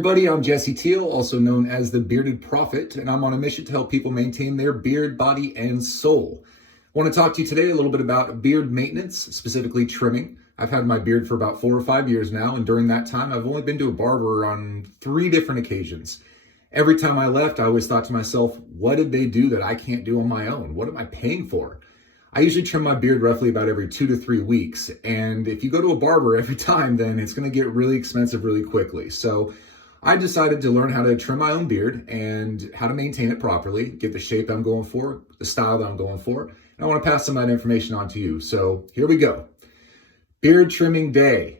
everybody, I'm Jesse Teal, also known as the Bearded Prophet, and I'm on a mission to help people maintain their beard, body, and soul. I want to talk to you today a little bit about beard maintenance, specifically trimming. I've had my beard for about 4 or 5 years now, and during that time, I've only been to a barber on 3 different occasions. Every time I left, I always thought to myself, what did they do that I can't do on my own? What am I paying for? I usually trim my beard roughly about every 2 to 3 weeks. And if you go to a barber every time, then it's going to get really expensive really quickly. So I decided to learn how to trim my own beard and how to maintain it properly, get the shape I'm going for, the style that I'm going for. And I want to pass some of that information on to you. So here we go. Beard trimming day.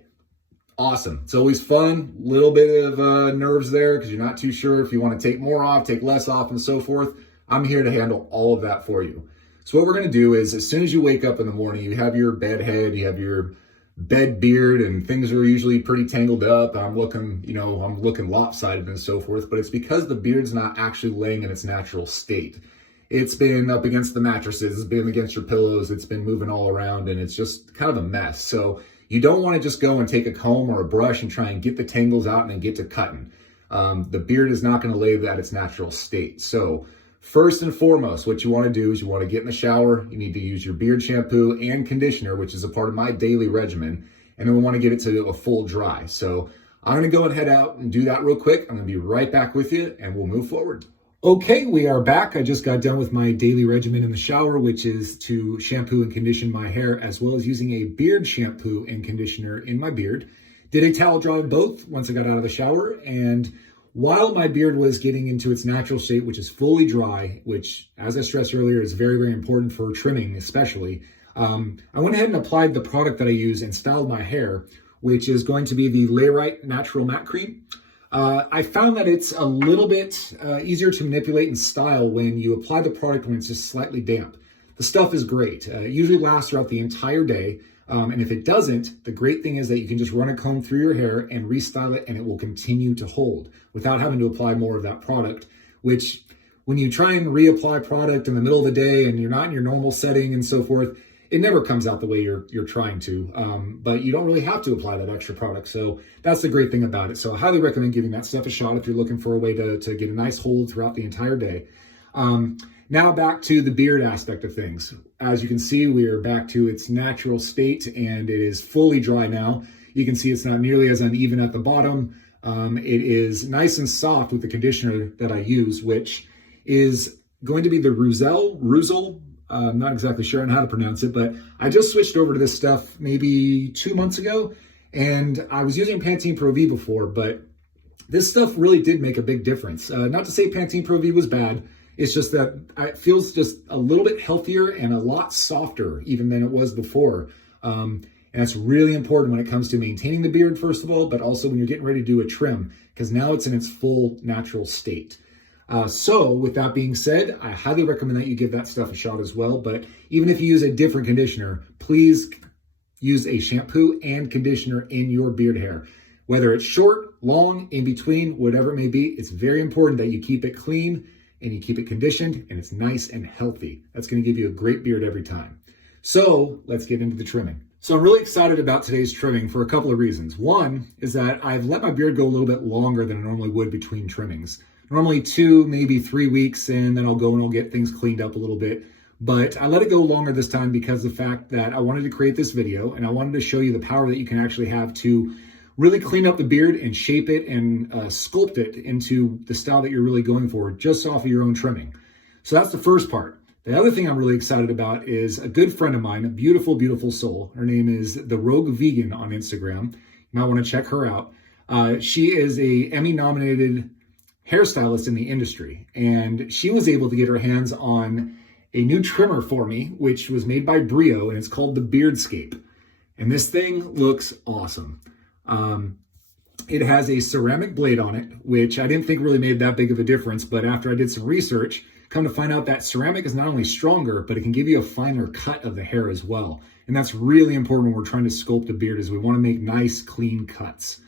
Awesome. It's always fun. Little bit of nerves there because you're not too sure if you want to take more off, take less off, and so forth. I'm here to handle all of that for you. So what we're going to do is, as soon as you wake up in the morning, you have your bed head, you have your bed beard, and things are usually pretty tangled up. I'm looking lopsided and so forth, but it's because the beard's not actually laying in its natural state. It's been up against the mattresses, it's been against your pillows, it's been moving all around, and it's just kind of a mess. So you don't want to just go and take a comb or a brush and try and get the tangles out and then get to cutting. The beard is not going to lay at its natural state. So first and foremost, what you want to do is you want to get in the shower. You need to use your beard shampoo and conditioner, which is a part of my daily regimen. And then we want to get it to a full dry. So I'm going to go and head out and do that real quick. I'm going to be right back with you and we'll move forward. Okay, we are back. I just got done with my daily regimen in the shower, which is to shampoo and condition my hair, as well as using a beard shampoo and conditioner in my beard. Did a towel dry both once I got out of the shower, and while my beard was getting into its natural state, which is fully dry, which, as I stressed earlier, is very, very important for trimming especially, I went ahead and applied the product that I use and styled my hair, which is going to be the Layrite Natural Matte Cream. I found that it's a little bit easier to manipulate and style when you apply the product when it's just slightly damp. The stuff is great. It usually lasts throughout the entire day. And if it doesn't, the great thing is that you can just run a comb through your hair and restyle it, and it will continue to hold without having to apply more of that product, which when you try and reapply product in the middle of the day and you're not in your normal setting and so forth, it never comes out the way you're trying to, but you don't really have to apply that extra product. So that's the great thing about it. So I highly recommend giving that stuff a shot if you're looking for a way to get a nice hold throughout the entire day. Now back to the beard aspect of things. As you can see, we are back to its natural state and it is fully dry now. You can see it's not nearly as uneven at the bottom. It is nice and soft with the conditioner that I use, which is going to be the Ruzel. I'm not exactly sure on how to pronounce it, but I just switched over to this stuff maybe 2 months ago, and I was using Pantene Pro V before, but this stuff really did make a big difference. Not to say Pantene Pro V was bad. It's just that it feels just a little bit healthier and a lot softer even than it was before. And it's really important when it comes to maintaining the beard, first of all, but also when you're getting ready to do a trim, because now it's in its full natural state. So with that being said, I highly recommend that you give that stuff a shot as well. But even if you use a different conditioner, please use a shampoo and conditioner in your beard hair. Whether it's short, long, in between, whatever it may be, it's very important that you keep it clean and you keep it conditioned and it's nice and healthy. That's going to give you a great beard every time. So let's get into the trimming. So I'm really excited about today's trimming for a couple of reasons. One is that I've let my beard go a little bit longer than I normally would between trimmings. Normally 2, maybe 3 weeks, and then I'll go and I'll get things cleaned up a little bit. But I let it go longer this time because of the fact that I wanted to create this video and I wanted to show you the power that you can actually have to really clean up the beard and shape it and sculpt it into the style that you're really going for just off of your own trimming. So that's the first part. The other thing I'm really excited about is a good friend of mine, a beautiful, beautiful soul. Her name is The Rogue Vegan on Instagram. You might want to check her out. She is a Emmy-nominated hairstylist in the industry, and she was able to get her hands on a new trimmer for me, which was made by Brio, and it's called the Beardscape. And this thing looks awesome. It has a ceramic blade on it, which I didn't think really made that big of a difference, but after I did some research, come to find out that ceramic is not only stronger, but it can give you a finer cut of the hair as well. And that's really important when we're trying to sculpt a beard, is we want to make nice, clean cuts.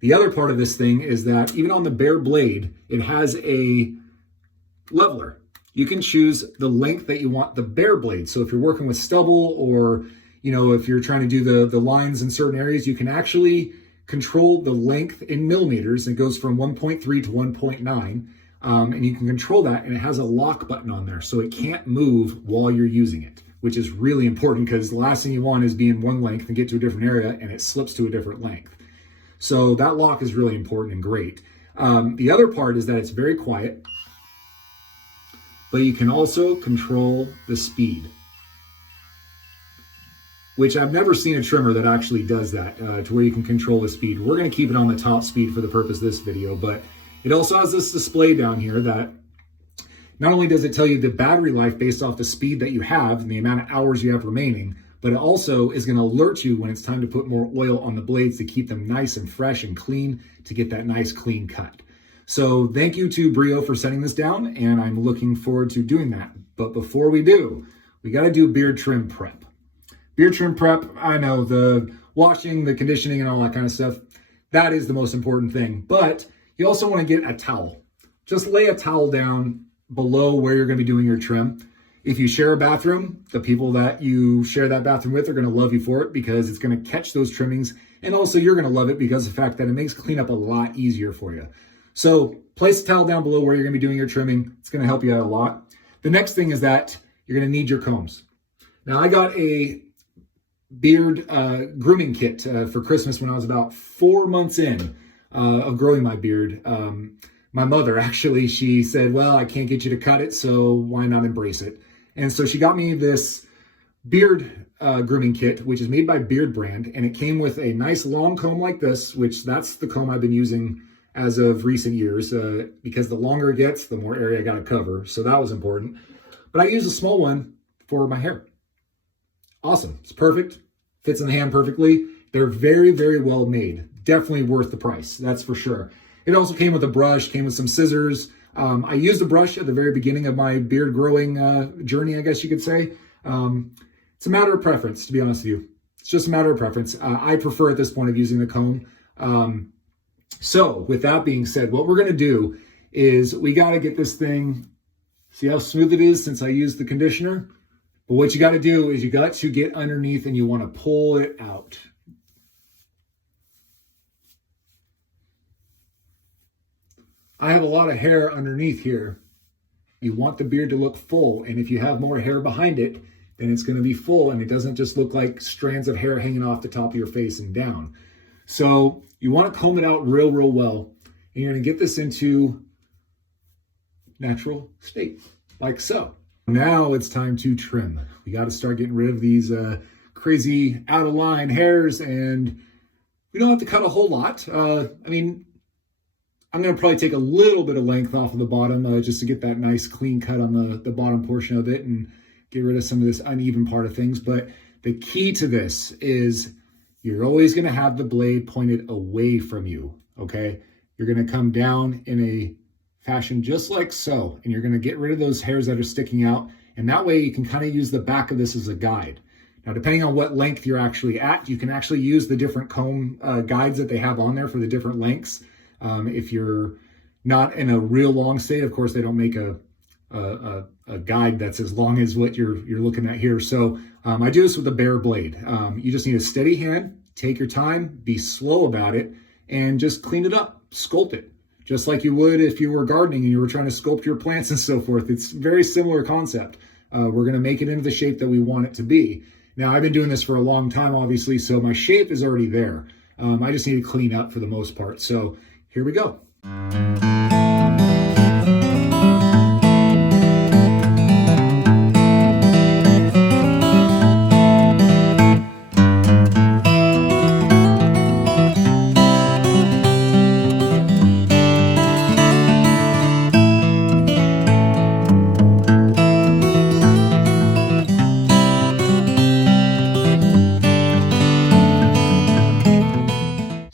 The other part of this thing is that even on the bare blade, it has a leveler. You can choose the length that you want the bare blade. So if you're working with stubble, or if you're trying to do the lines in certain areas, you can actually control the length in millimeters. It goes from 1.3 to 1.9. And you can control that, and it has a lock button on there, so it can't move while you're using it, which is really important because the last thing you want is be in one length and get to a different area and it slips to a different length. So that lock is really important and great. The other part is that it's very quiet, but you can also control the speed, which I've never seen a trimmer that actually does that, to where you can control the speed. We're going to keep it on the top speed for the purpose of this video, but it also has this display down here that not only does it tell you the battery life based off the speed that you have and the amount of hours you have remaining, but it also is going to alert you when it's time to put more oil on the blades to keep them nice and fresh and clean, to get that nice clean cut. So thank you to Brio for setting this down, and I'm looking forward to doing that. But before we do, we got to do beard trim prep. Beard trim prep, I know, the washing, the conditioning, and all that kind of stuff, that is the most important thing. But you also want to get a towel. Just lay a towel down below where you're going to be doing your trim. If you share a bathroom, the people that you share that bathroom with are going to love you for it because it's going to catch those trimmings. And also you're going to love it because of the fact that it makes cleanup a lot easier for you. So place a towel down below where you're going to be doing your trimming. It's going to help you out a lot. The next thing is that you're going to need your combs. Now I got a beard grooming kit for Christmas when I was about 4 months in of growing my beard. My mother, actually, she said, well, I can't get you to cut it, so why not embrace it? And so she got me this beard grooming kit, which is made by Beard brand, and it came with a nice long comb like this, which that's the comb I've been using as of recent years, because the longer it gets, the more area I got to cover. So that was important. But I use a small one for my hair. Awesome. It's perfect. Fits in the hand perfectly. They're very, very well made. Definitely worth the price. That's for sure. It also came with a brush, came with some scissors. I used a brush at the very beginning of my beard growing journey, I guess you could say. It's a matter of preference, to be honest with you. It's just a matter of preference. I prefer at this point of using the comb. So with that being said, what we're going to do is we got to get this thing, see how smooth it is since I used the conditioner? But what you got to do is you got to get underneath and you want to pull it out. I have a lot of hair underneath here. You want the beard to look full, and if you have more hair behind it, then it's going to be full, and it doesn't just look like strands of hair hanging off the top of your face and down. So you want to comb it out real, real well, and you're going to get this into natural state, like so. Now it's time to trim. We got to start getting rid of these crazy out of line hairs, and we don't have to cut a whole lot. I'm going to probably take a little bit of length off of the bottom just to get that nice clean cut on the bottom portion of it and get rid of some of this uneven part of things. But the key to this is you're always going to have the blade pointed away from you, okay? You're going to come down in a fashion just like so, and you're going to get rid of those hairs that are sticking out, and that way you can kind of use the back of this as a guide. Now, depending on what length you're actually at, you can actually use the different comb guides that they have on there for the different lengths. If you're not in a real long state, of course, they don't make a guide that's as long as what you're looking at here. So I do this with a bare blade. You just need a steady hand, take your time, be slow about it, and just clean it up, sculpt it, just like you would if you were gardening and you were trying to sculpt your plants and so forth. It's a very similar concept. We're going to make it into the shape that we want it to be. Now, I've been doing this for a long time, obviously, so my shape is already there. I just need to clean up for the most part. So here we go.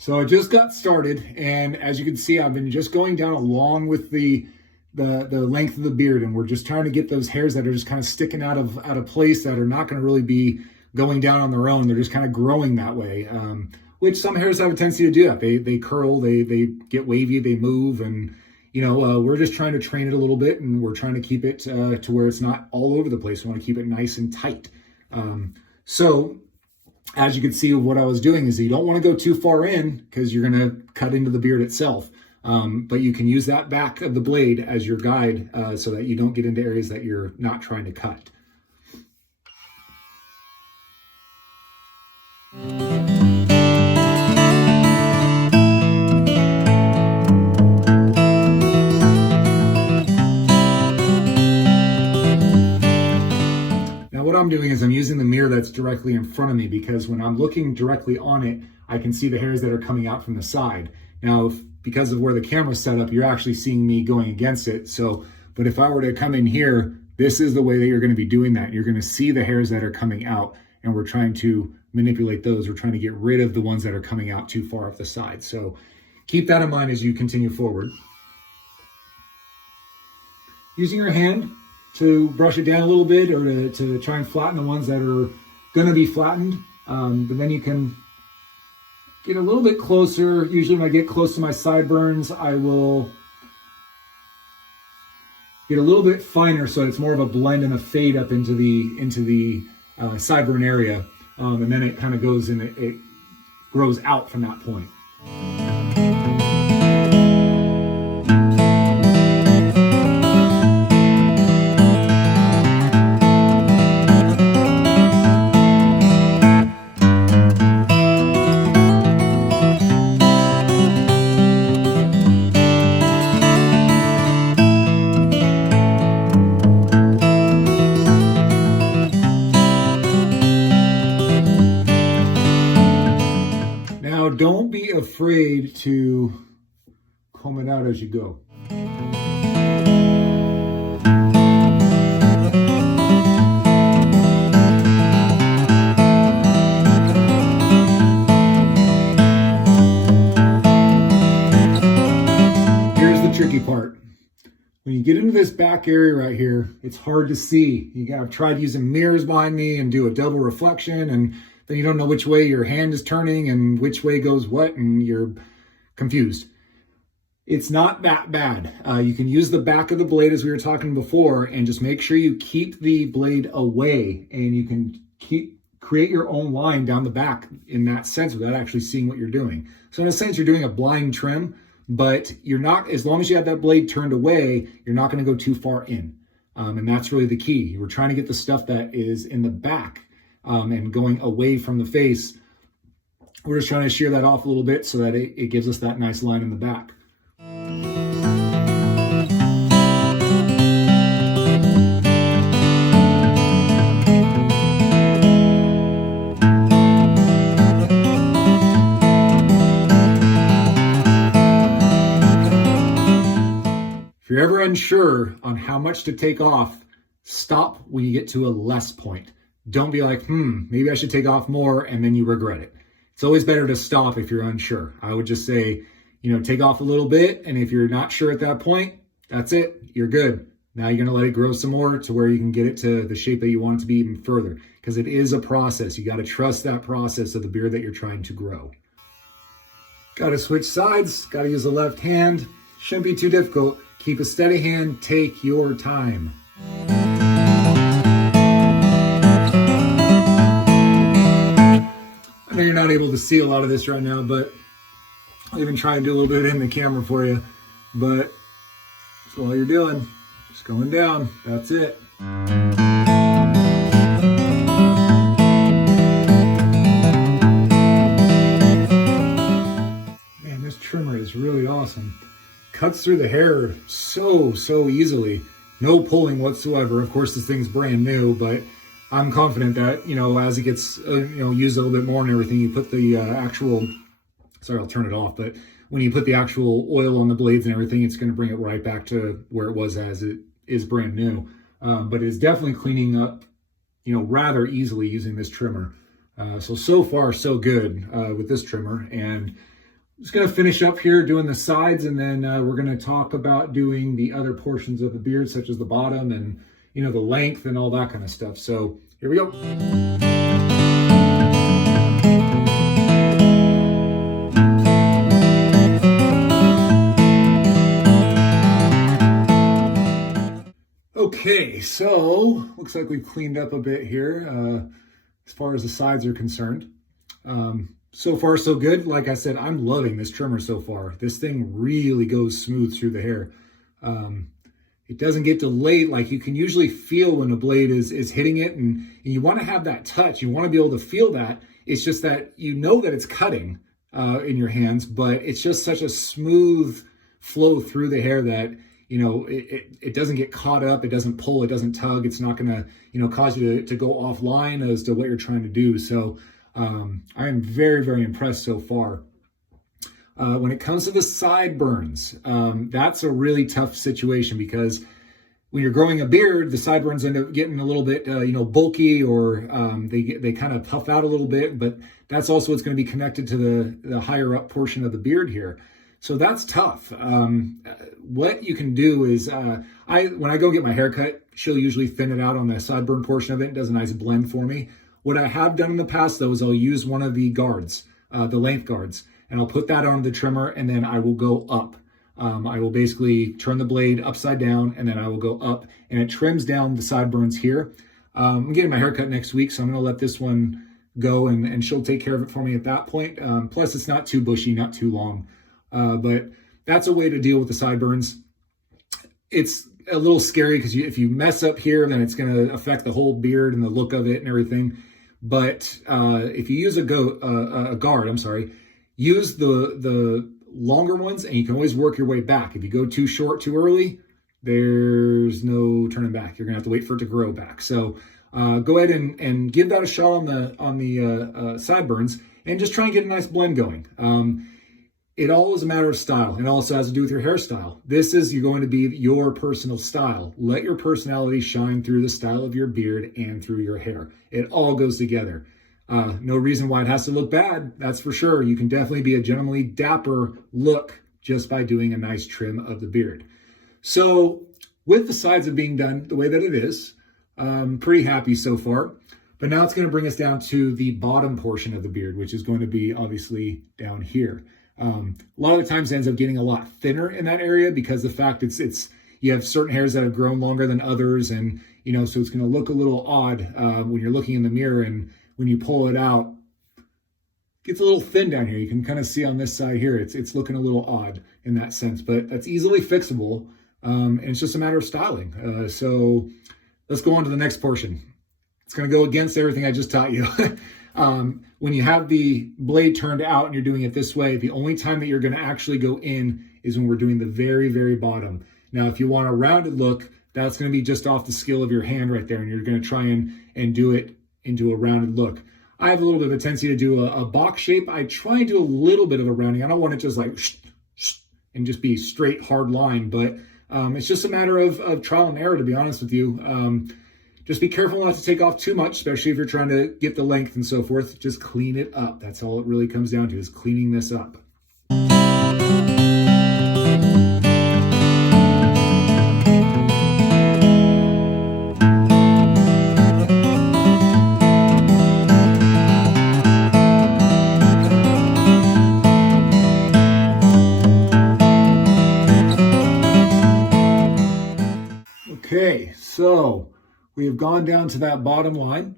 So I just got started, and as you can see, I've been just going down along with the length of the beard, and we're just trying to get those hairs that are just kind of sticking out of place that are not going to really be going down on their own. They're just kind of growing that way, which some hairs have a tendency to do that. They curl, they get wavy, they move, and we're just trying to train it a little bit, and we're trying to keep it to where it's not all over the place. We want to keep it nice and tight. So as you can see, what I was doing is you don't want to go too far in because you're going to cut into the beard itself. But you can use that back of the blade as your guide so that you don't get into areas that you're not trying to cut. Now what I'm doing is I'm using the mirror that's directly in front of me, because when I'm looking directly on it, I can see the hairs that are coming out from the side. Now, because of where the camera's set up, you're actually seeing me going against it. But if I were to come in here, this is the way that you're going to be doing that. You're going to see the hairs that are coming out, and we're trying to manipulate those. We're trying to get rid of the ones that are coming out too far off the side. So keep that in mind as you continue forward. Using your hand to brush it down a little bit, or to try and flatten the ones that are going to be flattened. But then you can get a little bit closer. Usually when I get close to my sideburns, I will get a little bit finer so it's more of a blend and a fade up into the sideburn area. And then it kind of goes and it grows out from that point. Don't be afraid to comb it out as you go. Here's the tricky part. When you get into this back area right here, it's hard to see. I've tried using mirrors behind me and do a double reflection, and then you don't know which way your hand is turning and which way goes what, and you're confused. It's not that bad. You can use the back of the blade as we were talking before, and just make sure you keep the blade away, and you can create your own line down the back in that sense without actually seeing what you're doing. So in a sense, you're doing a blind trim, but you're not, as long as you have that blade turned away, you're not going to go too far in. And that's really the key. We're trying to get the stuff that is in the back and going away from the face. We're just trying to shear that off a little bit so that it gives us that nice line in the back. If you're ever unsure on how much to take off, stop when you get to a less point. Don't be like, maybe I should take off more, and then you regret it. It's always better to stop if you're unsure. I would just say, take off a little bit, and if you're not sure at that point, that's it. You're good. Now you're going to let it grow some more to where you can get it to the shape that you want it to be even further, because it is a process. You got to trust that process of the beard that you're trying to grow. Got to switch sides. Got to use the left hand. Shouldn't be too difficult. Keep a steady hand. Take your time. I know you're not able to see a lot of this right now, but I'll even try and do a little bit in the camera for you. But that's all you're doing. Just going down. That's it. Man, this trimmer is really awesome. Cuts through the hair so easily. No pulling whatsoever. Of course, this thing's brand new, but I'm confident that, as it gets, used a little bit more and everything, you put the sorry, I'll turn it off, but when you put the actual oil on the blades and everything, it's going to bring it right back to where it was as it is brand new. But it's definitely cleaning up, rather easily using this trimmer. So far, so good with this trimmer. And I'm just going to finish up here doing the sides, and then we're going to talk about doing the other portions of the beard, such as the bottom and the length and all that kind of stuff. So here we go. Okay, so looks like we've cleaned up a bit here. as far as the sides are concerned. So far, so good. Like I said, I'm loving this trimmer so far. This thing really goes smooth through the hair. It doesn't get delayed. Like you can usually feel when a blade is hitting it, and you want to have that touch. You want to be able to feel that. It's just that you know that it's cutting in your hands, but it's just such a smooth flow through the hair that, you know, it doesn't get caught up. It doesn't pull. It doesn't tug. It's not going to, you know, cause you to go offline as to what you're trying to do. So I'm very, very impressed so far. When it comes to the sideburns, that's a really tough situation because when you're growing a beard, the sideburns end up getting a little bit, you know, bulky, or they kind of puff out a little bit. But that's also what's going to be connected to the higher up portion of the beard here. So that's tough. What you can do is, when I go get my hair cut, she'll usually thin it out on the sideburn portion of it. It does a nice blend for me. What I have done in the past, though, is I'll use one of the guards, the length guards, and I'll put that on the trimmer, and then I will go up. I will basically turn the blade upside down, and then I will go up, and it trims down the sideburns here. I'm getting my haircut next week, so I'm going to let this one go, and she'll take care of it for me at that point. Plus, it's not too bushy, not too long. But that's a way to deal with the sideburns. It's a little scary because if you mess up here, then it's going to affect the whole beard and the look of it and everything. But if you use a guard, use the longer ones, and you can always work your way back. If you go too short too early, there's no turning back. You're gonna have to wait for it to grow back. So go ahead and give that a shot on the sideburns, and just try and get a nice blend going. It all is a matter of style. It also has to do with your hairstyle. You're going to be your personal style. Let your personality shine through the style of your beard and through your hair. It all goes together. No reason why it has to look bad, that's for sure. You can definitely be a gentlemanly, dapper look just by doing a nice trim of the beard. So with the sides of being done the way that it is, I'm pretty happy so far. But now it's going to bring us down to the bottom portion of the beard, which is going to be obviously down here. A lot of the times it ends up getting a lot thinner in that area because the fact you have certain hairs that have grown longer than others, and you know, so it's going to look a little odd when you're looking in the mirror, and when you pull it out, it gets a little thin down here. You can kind of see on this side here, it's looking a little odd in that sense, but that's easily fixable, and it's just a matter of styling. So let's go on to the next portion. It's going to go against everything I just taught you. When you have the blade turned out and you're doing it this way, the only time that you're going to actually go in is when we're doing the very, very bottom. Now, if you want a rounded look, that's going to be just off the skill of your hand right there, and you're going to try and do it into a rounded look. I have a little bit of a tendency to do a box shape. I try and do a little bit of a rounding. I don't want it just like and just be straight, hard line, but it's just a matter of trial and error, to be honest with you. Just be careful not to take off too much, especially if you're trying to get the length and so forth. Just clean it up. That's all it really comes down to, is cleaning this up. Okay, so we have gone down to that bottom line.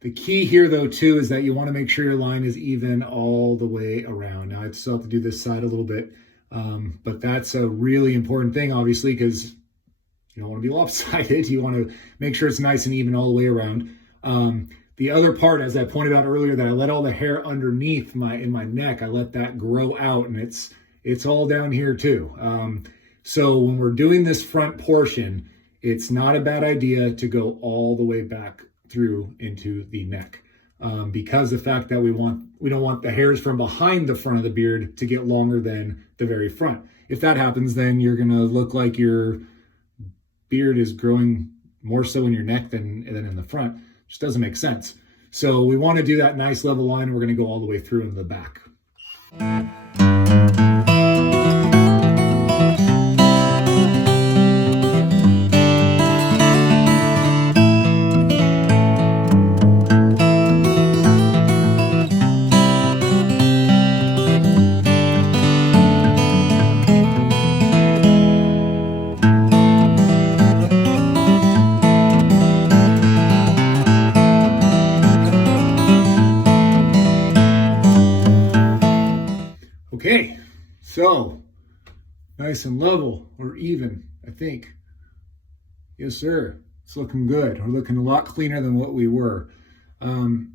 The key here, though, too, is that you want to make sure your line is even all the way around. Now, I still have to do this side a little bit, but that's a really important thing, obviously, because you don't want to be lopsided. You want to make sure it's nice and even all the way around. The other part, as I pointed out earlier, that I let all the hair underneath in my neck, I let that grow out, and it's all down here too. So when we're doing this front portion, it's not a bad idea to go all the way back through into the neck, because the fact that we don't want the hairs from behind the front of the beard to get longer than the very front. If that happens, then you're going to look like your beard is growing more so in your neck than in the front, which doesn't make sense. So we want to do that nice level line, and we're going to go all the way through into the back. Okay, so nice and level or even, I think. Yes, sir. It's looking good. We're looking a lot cleaner than what we were. We're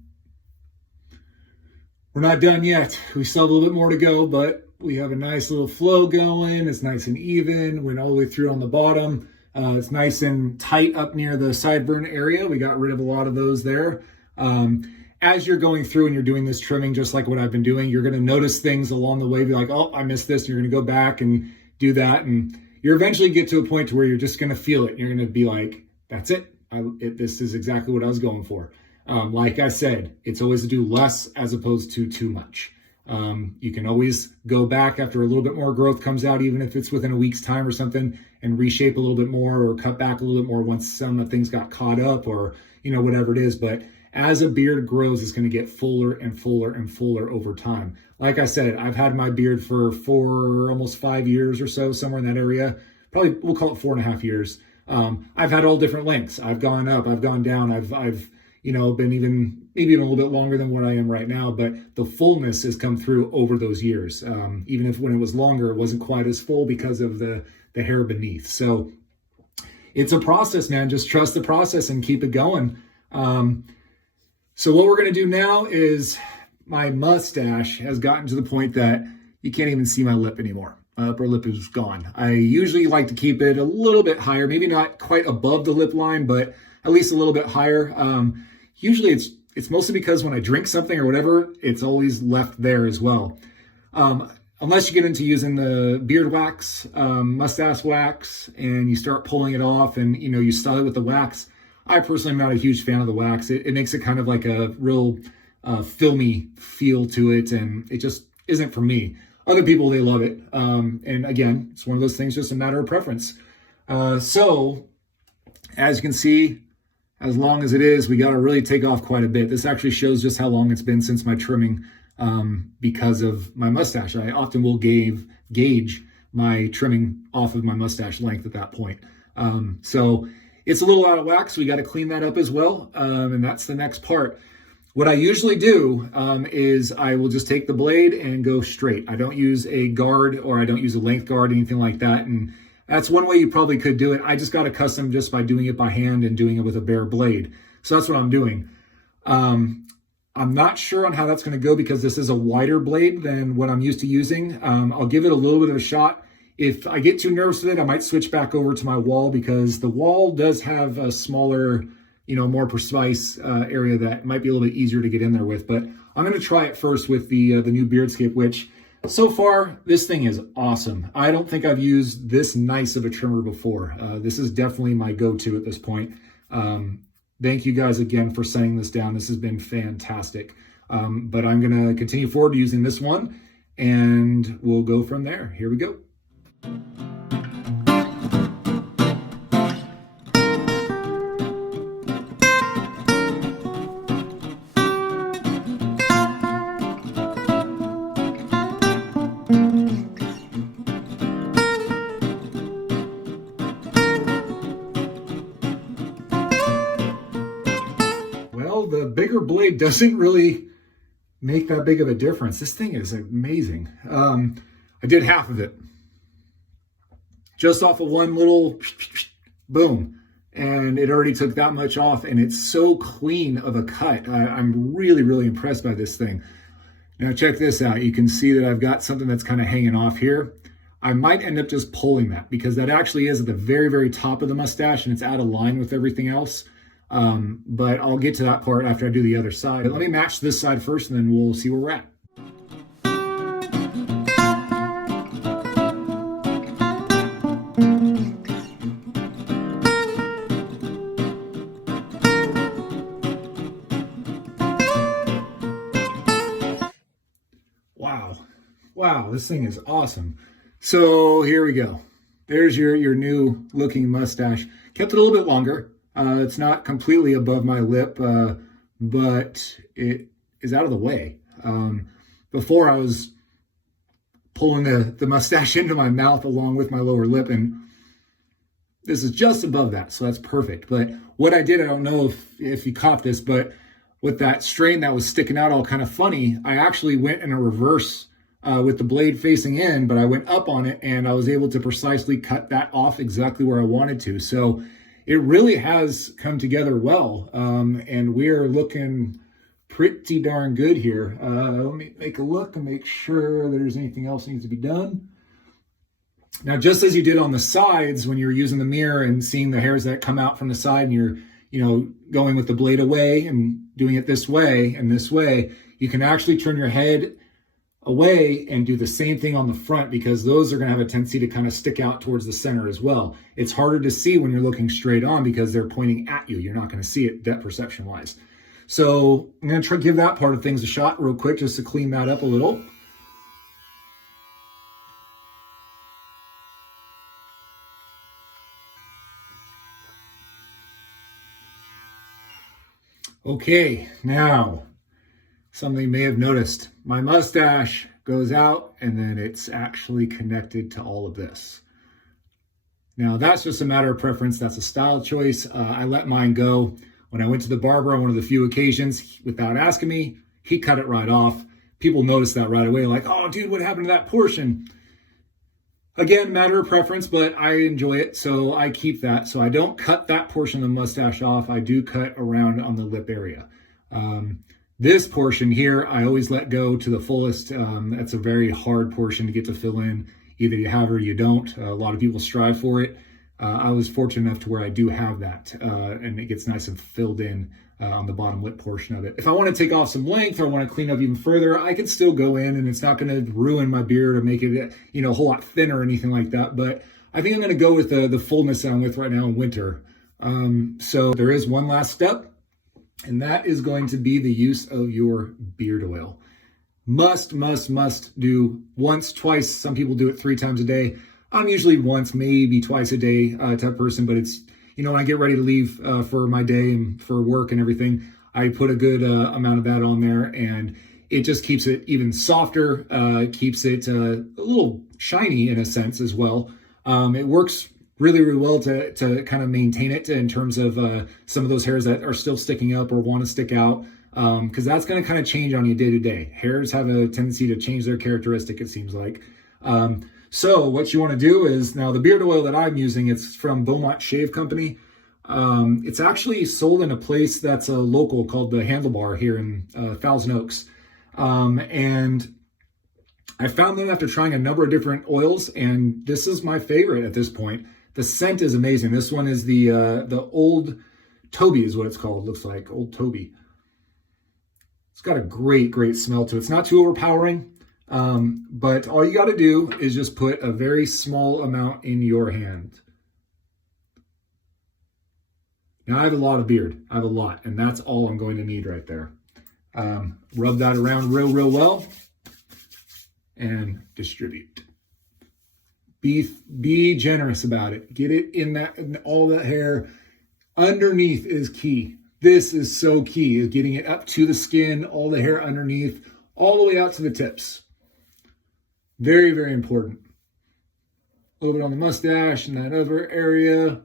not done yet. We still have a little bit more to go, but we have a nice little flow going. It's nice and even. Went all the way through on the bottom. It's nice and tight up near the sideburn area. We got rid of a lot of those there. As you're going through and you're doing this trimming, just like what I've been doing, you're going to notice things along the way. Be like, oh, I missed this. And you're going to go back and do that. And you eventually get to a point to where you're just going to feel it. You're going to be like, that's it. This is exactly what I was going for. Like I said, it's always to do less as opposed to too much. You can always go back after a little bit more growth comes out, even if it's within a week's time or something, and reshape a little bit more or cut back a little bit more once some of things got caught up or, whatever it is. But as a beard grows, it's going to get fuller and fuller and fuller over time. Like I said, I've had my beard for almost 5 years or so, somewhere in that area. Probably we'll call it 4.5 years. I've had all different lengths. I've gone up, I've gone down, I've been maybe even a little bit longer than what I am right now, but the fullness has come through over those years. Even if when it was longer, it wasn't quite as full because of the hair beneath. So it's a process, man. Just trust the process and keep it going. So what we're going to do now is my mustache has gotten to the point that you can't even see my lip anymore. My upper lip is gone. I usually like to keep it a little bit higher, maybe not quite above the lip line, but at least a little bit higher. Usually it's mostly because when I drink something or whatever, it's always left there as well. Unless you get into using the beard wax, mustache wax, and you start pulling it off and, you style it with the wax. I personally am not a huge fan of the wax. It makes it kind of like a real filmy feel to it, and it just isn't for me. Other people, they love it. And again, it's one of those things, just a matter of preference. So as you can see, as long as it is, we got to really take off quite a bit. This actually shows just how long it's been since my trimming because of my mustache. I often will gauge my trimming off of my mustache length at that point. So it's a little out of whack, so we got to clean that up as well. And that's the next part. What I usually do is I will just take the blade and go straight. I don't use a guard or I don't use a length guard, anything like that. And that's one way you probably could do it. I just got accustomed just by doing it by hand and doing it with a bare blade. So that's what I'm doing. I'm not sure on how that's going to go because this is a wider blade than what I'm used to using. I'll give it a little bit of a shot. If I get too nervous with it, I might switch back over to my wall because the wall does have a smaller, more precise area that might be a little bit easier to get in there with. But I'm going to try it first with the new Beardscape, which so far, this thing is awesome. I don't think I've used this nice of a trimmer before. This is definitely my go-to at this point. Thank you guys again for sending this down. This has been fantastic. But I'm going to continue forward using this one, and we'll go from there. Here we go. Well, the bigger blade doesn't really make that big of a difference. This thing is amazing. I did half of it. Just off of one little boom. And it already took that much off, and it's so clean of a cut. I'm really, really impressed by this thing. Now check this out. You can see that I've got something that's kind of hanging off here. I might end up just pulling that because that actually is at the very, very top of the mustache and it's out of line with everything else. But I'll get to that part after I do the other side. But let me match this side first and then we'll see where we're at. Wow, this thing is awesome. So here we go. There's your new looking mustache. Kept it a little bit longer. It's not completely above my lip, but it is out of the way. Before I was pulling the mustache into my mouth along with my lower lip, and this is just above that, so that's perfect. But what I did, I don't know if you caught this, but with that strain that was sticking out all kind of funny, I actually went in a reverse with the blade facing in, but I went up on it and I was able to precisely cut that off exactly where I wanted to. So it really has come together well, and we're looking pretty darn good here. Let me make a look and make sure there's anything else that needs to be done. Now, just as you did on the sides when you're using the mirror and seeing the hairs that come out from the side, and you're, going with the blade away and doing it this way and this way, you can actually turn your head away and do the same thing on the front, because those are going to have a tendency to kind of stick out towards the center as well. It's harder to see when you're looking straight on because they're pointing at you. You're not going to see it depth perception wise. So I'm going to try to give that part of things a shot real quick just to clean that up a little. Okay, now something you may have noticed. My mustache goes out and then it's actually connected to all of this. Now that's just a matter of preference. That's a style choice. I let mine go. When I went to the barber on one of the few occasions, without asking me, he cut it right off. People noticed that right away, like, oh dude, what happened to that portion? Again, matter of preference, but I enjoy it, so I keep that. So I don't cut that portion of the mustache off. I do cut around on the lip area. This portion here, I always let go to the fullest. That's a very hard portion to get to fill in. Either you have or you don't. A lot of people strive for it. I was fortunate enough to where I do have that, and it gets nice and filled in on the bottom lip portion of it. If I want to take off some length or I want to clean up even further, I can still go in, and it's not going to ruin my beard or make it, a whole lot thinner or anything like that. But I think I'm going to go with the fullness that I'm with right now in winter. So there is one last step, and that is going to be the use of your beard oil. Must do once, twice. Some people do it 3 times a day. I'm usually once, maybe twice a day type person, but it's, when I get ready to leave for my day and for work and everything, I put a good amount of that on there, and it just keeps it even softer, keeps it a little shiny in a sense as well. It works really, really well to kind of maintain it in terms of some of those hairs that are still sticking up or want to stick out, because that's going to kind of change on you day to day. Hairs have a tendency to change their characteristic, it seems like. So what you want to do is, now the beard oil that I'm using, it's from Beaumont Shave Company. It's actually sold in a place that's a local called the Handlebar here in Thousand Oaks. And I found them after trying a number of different oils, and this is my favorite at this point. The scent is amazing. This one is the Old Toby is what it's called. Looks like Old Toby. It's got a great smell to it. It's not too overpowering. But all you got to do is just put a very small amount in your hand. Now I have a lot of beard. I have a lot, and that's all I'm going to need right there. Rub that around real well and distribute. Be generous about it. Get it in all that hair. Underneath is key. This is so key, is getting it up to the skin, all the hair underneath, all the way out to the tips. Very, very important. A little bit on the mustache and that other area.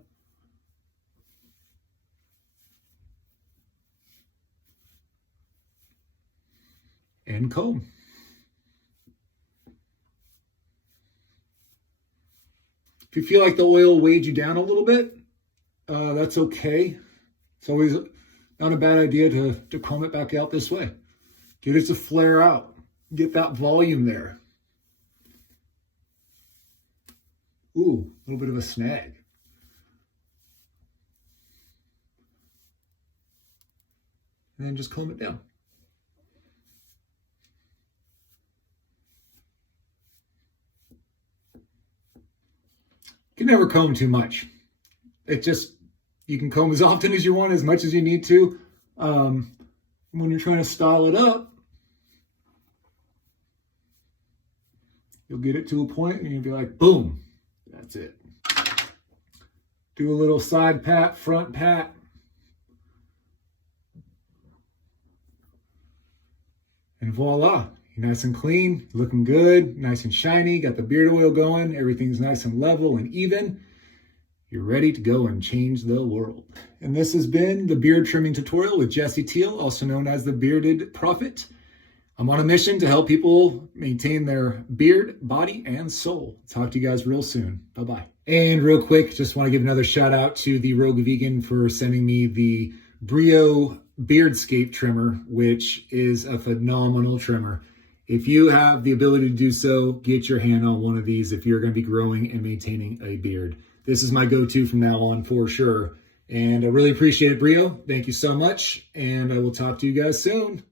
And comb. If you feel like the oil weighed you down a little bit, that's okay. It's always not a bad idea to comb it back out this way. Get it to flare out. Get that volume there. Ooh, a little bit of a snag. And then just comb it down. You can never comb too much. You can comb as often as you want, as much as you need to. When you're trying to style it up, you'll get it to a point and you'll be like, boom. That's it. Do a little side pat, front pat. And voila, you're nice and clean, looking good, nice and shiny, got the beard oil going, everything's nice and level and even. You're ready to go and change the world. And this has been the beard trimming tutorial with Jesse Teal, also known as the Bearded Prophet. I'm on a mission to help people maintain their beard, body, and soul. Talk to you guys real soon. Bye-bye. And real quick, just want to give another shout out to the Rogue Vegan for sending me the Brio Beardscape trimmer, which is a phenomenal trimmer. If you have the ability to do so, get your hand on one of these if you're going to be growing and maintaining a beard. This is my go-to from now on for sure. And I really appreciate it, Brio. Thank you so much. And I will talk to you guys soon.